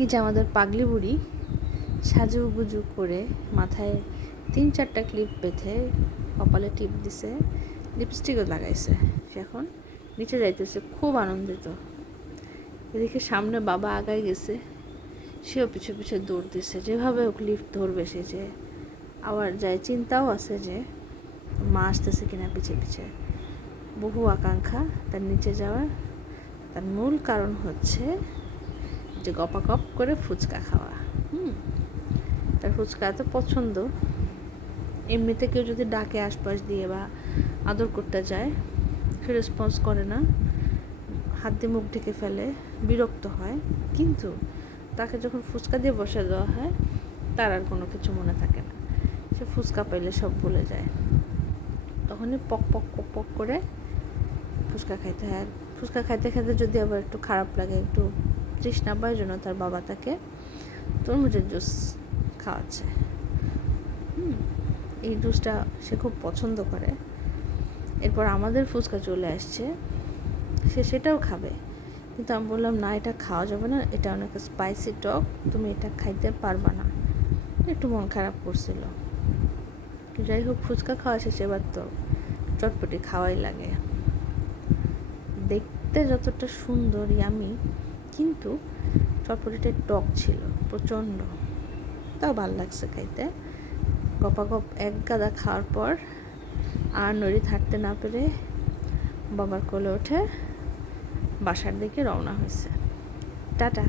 এই যে আমাদের পাগলি বুড়ি সাজুগুজু করে মাথায় 3-4টা ক্লিপ বেঁধে কপালে টিপ দিছে, লিপস্টিকও লাগাইছে। সে এখন নিচে যাইতেছে, খুব আনন্দিত। এদিকে সামনে বাবা আগায় গেছে, সেও পিছু পিছু দৌড় দিছে, যেভাবে হোক লিফট ধরবে সে। যে আবার যায়, চিন্তাও আছে যে মা আসতেছে কিনা পিছে পিছে। বহু আকাঙ্ক্ষা তার নিচে যাওয়ার। তার মূল কারণ হচ্ছে যে গপাগপ করে ফুচকা খাওয়া। তার ফুচকা এত পছন্দ, এমনিতে কেউ যদি ডাকে আশপাশ দিয়ে বা আদর করতে যায়, সে রেসপন্স করে না, হাত দিয়ে মুখ ঢেকে ফেলে, বিরক্ত হয়। কিন্তু তাকে যখন ফুচকা দিয়ে বসে দেওয়া হয়, তার আর কোনো কিছু মনে থাকে না। সে ফুচকা পাইলে সব ভুলে যায়। তখনই পক পক পক পক করে ফুচকা খাইতে হয়। ফুচকা খাইতে খাইতে যদি আবার একটু খারাপ লাগে, একটু তৃষ্ণা পায়, জন্য তার বাবা তাকে তরমুজের জুস খাওয়াচ্ছে। এই জুসটা সে খুব পছন্দ করে। এরপর আমাদের ফুচকা চলে আসছে, সে সেটাও খাবে। কিন্তু আমি বললাম, না, এটা খাওয়া যাবে না, এটা অনেক স্পাইসি টক, তুমি এটা খাইতে পারবা না। একটু মন খারাপ করছিল। যাই হোক, ফুচকা খাওয়া শেষে এবার তো চটপটি খাওয়াই লাগে। দেখতে যতটা সুন্দর, ইয়ামি, কিন্তু চটপটিটা টক ছিল প্রচণ্ড। তাও ভাল লাগছে খাইতে। গপাগপ এক গাদা খাওয়ার পর আর নড়ি থাকতে না পেরে বাবার কোলে উঠে বাসার দিকে রওনা হয়েছে। টাটা।